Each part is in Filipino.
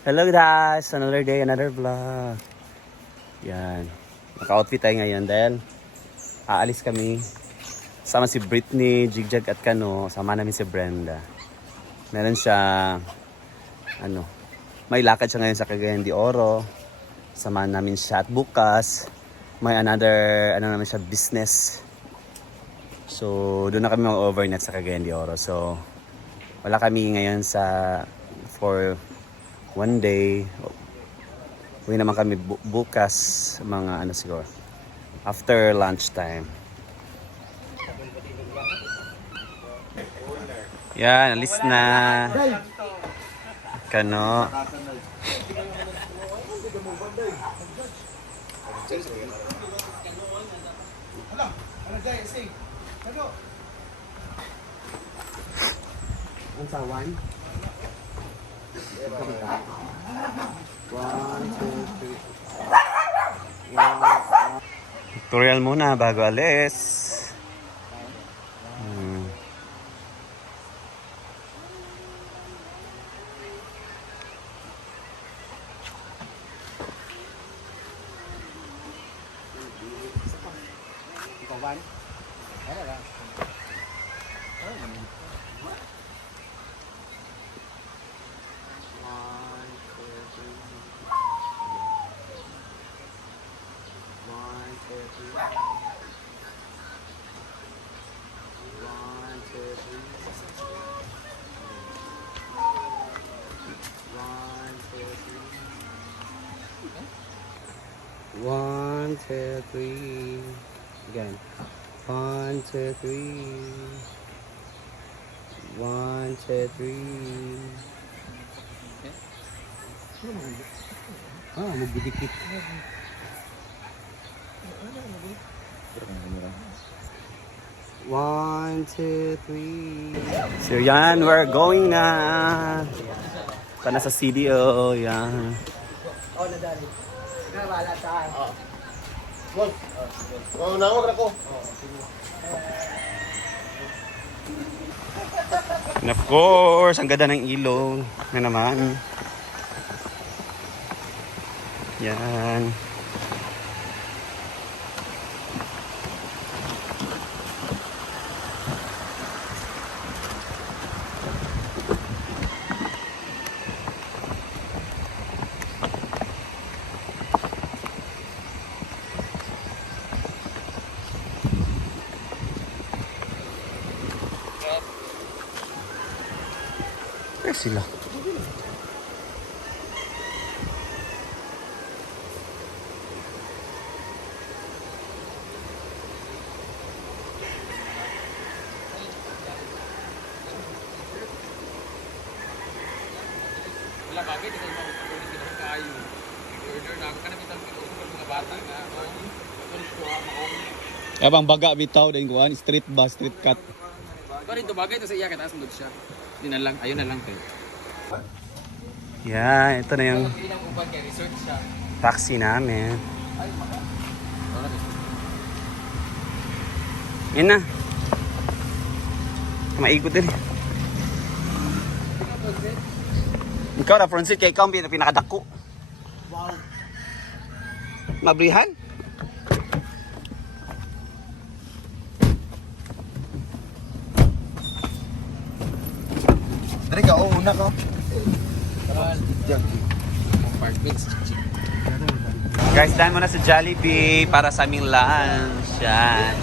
Hello guys! Another day, another vlog. Yan. Naka-outfit tayo ngayon dahil aalis kami. Sama si Britney, Jigjag at Kano. Sama namin si Brenda. Meron siya, may lakad siya ngayon sa Cagayan de Oro. Sama namin siya at bukas. May another, naman siya, business. So, doon na kami mag-overnight sa Cagayan de Oro. So, wala kami ngayon for one day. Uwi naman kami bukas mga siguro after lunchtime. Yan, alis na. Kano. Ang sawan. Tutorial muna bago alis. One, two, three. Again. 1, 2, 3. 1, 2, 3. Magdidikit. One, two, three. So yan, we're going na. Pana sa CDO, yan. Oh, nadali. Wala sa akin. Oh, nawag ako. And of course, ang ganda ng ilog na naman. Yan. Sila. Wala bagay, di kayo makukulit din ako kayo. Order na ako ka na bitang mga bata nga. Abang baga bitaw din kuan street bus, street cut. Ito rin ito bagay, ito sa iya kataas mo siya. Yun na lang, ayun na lang kayo. Yan, ito na yung Ilang uban kay resort siya. taxi namin. Yan na. Maikot din. Ikaw na, front seat, kay ikaw ang pinakadako. Wow. Mabrihan? Dari ka una ka. Compartments. Guys, dahil muna sa Jollibee para sa aming lunch. Yan.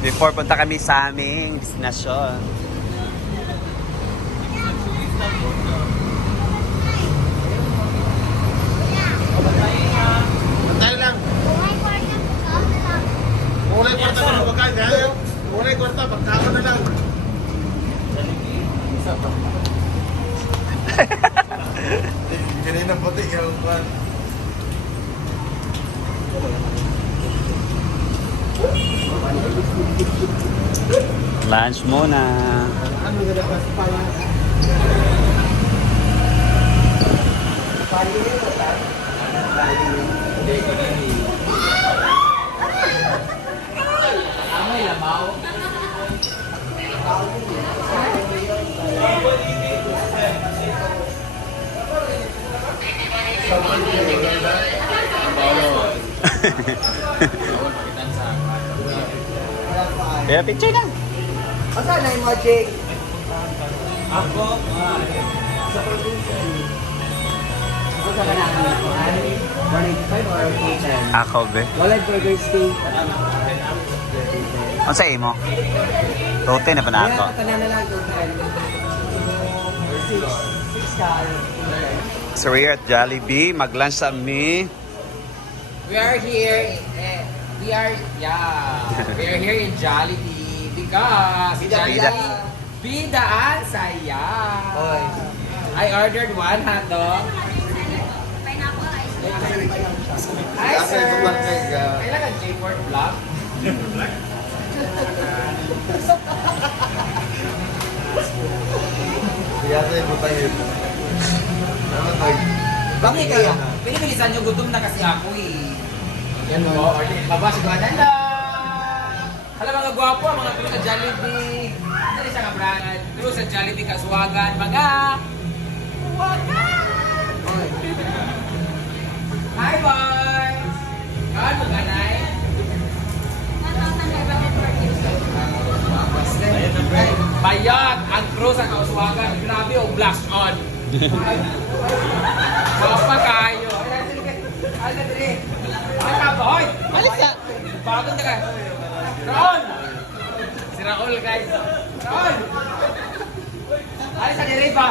Before punta kami sa aming destinasyon. Antay lang. Mulai kwarta ka na wagay gayo. Mulai kwarta pagkaka na lang. Kanina puti yung kwan. Lunch muna. Ano ganda ba sa pala? Pali nito ta. Pali nito. Amoy lamaw. Bawal pakitan sa Wala pa ay. Kaya picture na. Asa na yung magic? Ako, Sa probinsya. Asa ka na ako? 185 or 210? Ako, be. Wala burger steak. Ano sa imo? Tote na pa na ako. Kaya na lang 210. 6 ka. So we're at Jollibee. Mag-lunch sa mi. we are here, we are here in Jollibee because Jollibee, bidaan saya. Oy. I ordered one hot dog. Hi, sir. Kailangan J-Port vlog. Bakit kaya? Pinibilisan nyo, gutom na kasi ako eh. Yan mo. Order baba, siguradan lang. Alam mga gwapo, mga crew sa Jollibee. Dali siya nga brand. Crew sa Jollibee, Kaswagan, mga. Hi, boys! Kaan mo ganay? Bayad ang crew sa Kaswagan. Grabe o blast on. Papa kayo. Ay, dali. Ay, papa, hoy! Alis na! Bagong na ka. Raon! Si Raul, guys. Raul! Alis sa diri pa.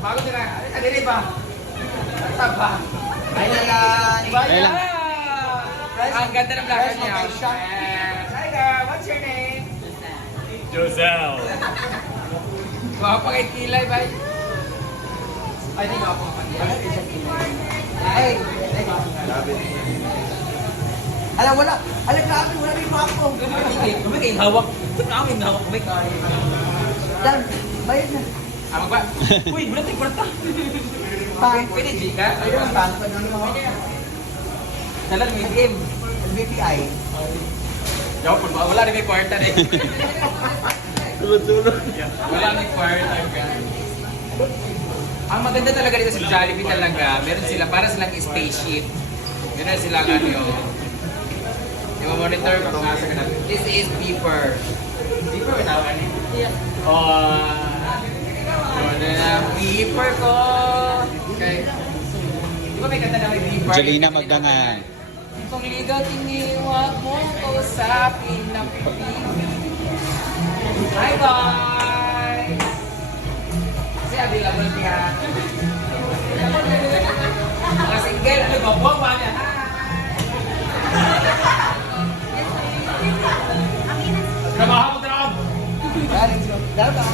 Bagong na ka. Alis sa diri pa. Alis sa pa. Ay, nalan. Bayan! Ang ganda ng blakan niya. Hi, girl. What's your name? Josel. Guwapa kay Kilay, bay. Ay, di guwapa ka pa. Ay. Alam, wala. Alam, grabe, wala rin pa ako. Kumay kayong hawak. Kumay kayong hawak. Kumay kayong Dan, bayad na. magba. Uy, bulat yung kurta. Pang. Pwede, G ka? Ayun ang bang. Pwede mo. Dalag may game. BPI. Yaw, wala rin may kwarta rin. Wala may kwarta. Ang maganda talaga dito sa Jollibee talaga, meron sila, para silang spaceship. Meron silang ano yun. I-monitor kung nasa ka na. This is beeper. Beeper, tawag ano? Oh, ano na, beeper ko. Okay. Di ba may kanta na may beeper? Jelena Magdangan. Kung ligaw tiniwag mo ko sa pinapipili. Hi, bye! Kasi available ka. Mga single, ano ba? Buwang ba niya? Trabaho mo, trabaho! Daga.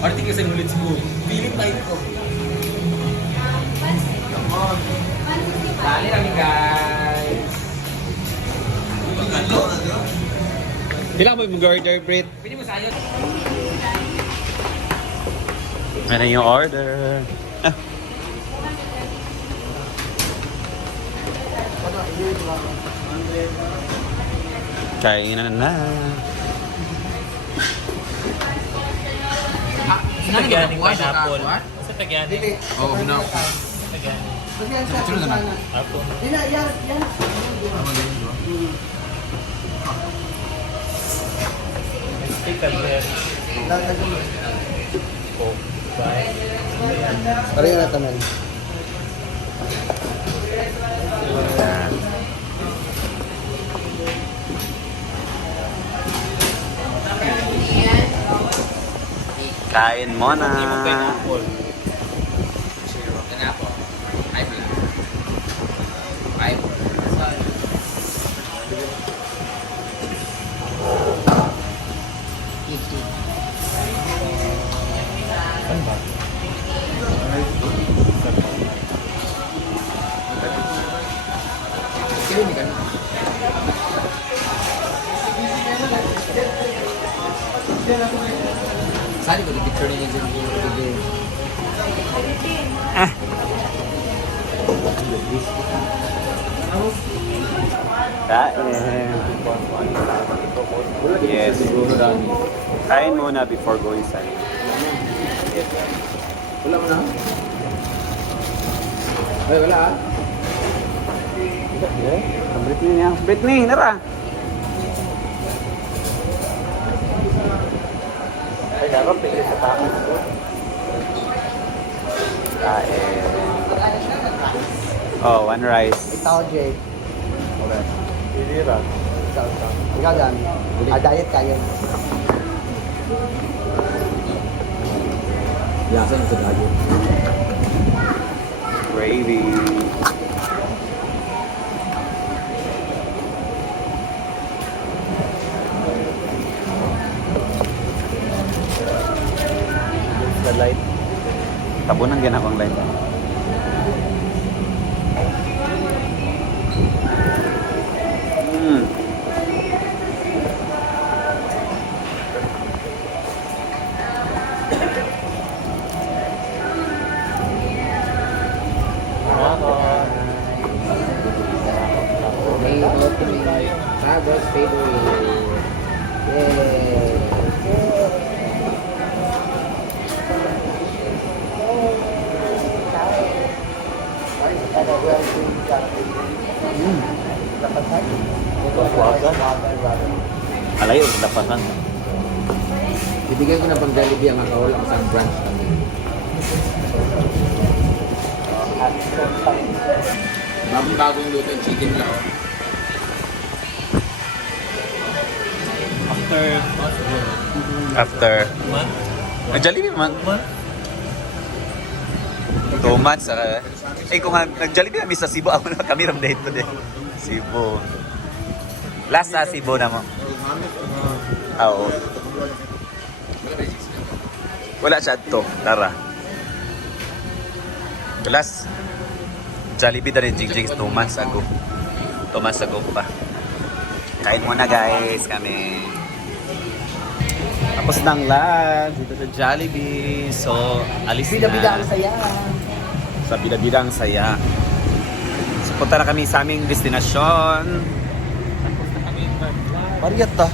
Arti kasi nulit ko. Pilit na ito. Dali kami, guys. Kailangan mo mag-order, Brit. Pwede mo sa'yo. Ano yung order? Ah. Kainan na. Spaghetti pineapple. Dili. Oo, na. Kasi yan sa sana. Yan. Pareho na tanan. Ayan. Kain mo na. Pineapple. Ay, pala. Ay, Saan ko picture niya dyan today? Kain. Yes. Kain muna before going inside. Wala mo na? Ay, wala ah. Britney niya. Britney, nara! Ay, dapat pili sa tao. Oh, one rice. Ikaw, Jake. Hindi lang. Ikaw dan. Diet ka yun. Lasa yung tagalo. Gravy. The light. Tabunan gan akong light. May opening. Tagos favorite. Yay! Alayo, dapasan. Bibigyan ko na pang Jollibee ang akawal ang isang branch kami. Bagong luto yung chicken lang. After. Nag-Jollibee man. 2 months. Kung nag-Jollibee kami sa Cebu, ako na kami ram date today. Cebu. Last sa Cebu na mo. Oo. Wala siya to. Tara. Last Jollibee na rin Jigjig 2 months ago. 2 months ago pa. Kain muna guys kami. Tapos ng lunch dito sa Jollibee. So, alis na. Bida-bida ang saya. Sa bida-bida ang saya. So, punta na kami sa aming destinasyon. Mariyat ta.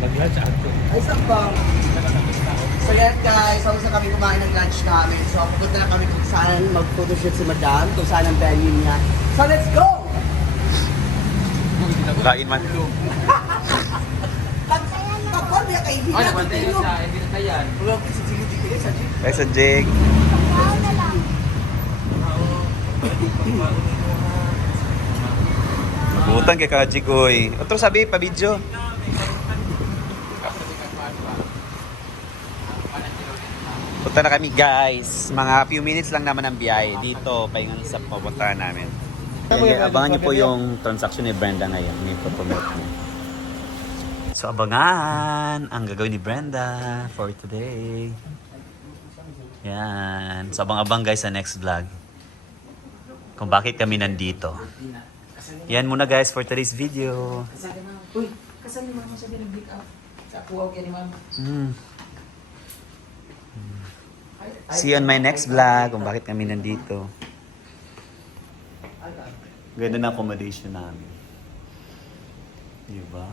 Ay, sakto. So yan guys, tapos na kami kumain ng lunch namin. So pupunta na kami kung saan mag-photoshoot si Madam, kung saan ang venue niya. So let's go! Kain man. Pag-call niya kay Hina. Ay, nabantay yun sa hindi na tayan. Wala ko sa Jig. Sa Jig. Kaya sa Jig. Mabutan kay Kajig, oy. Otro sabi, pa-video. Punta na kami guys. Mga few minutes lang naman ang biyahe dito. Pahingan sa papuntahan namin. Abangan niyo po yung transaction ni Brenda ngayon. May promote niya. So abangan ang gagawin ni Brenda for today. Yan. So abang-abang guys sa next vlog. Kung bakit kami nandito. Yan muna guys for today's video. Uy, kasama ni Mama sa binag-break out. Sa kuwaw yan ni Mama. See you on my next vlog kung bakit kami nandito. Ganda na accommodation namin. Diba?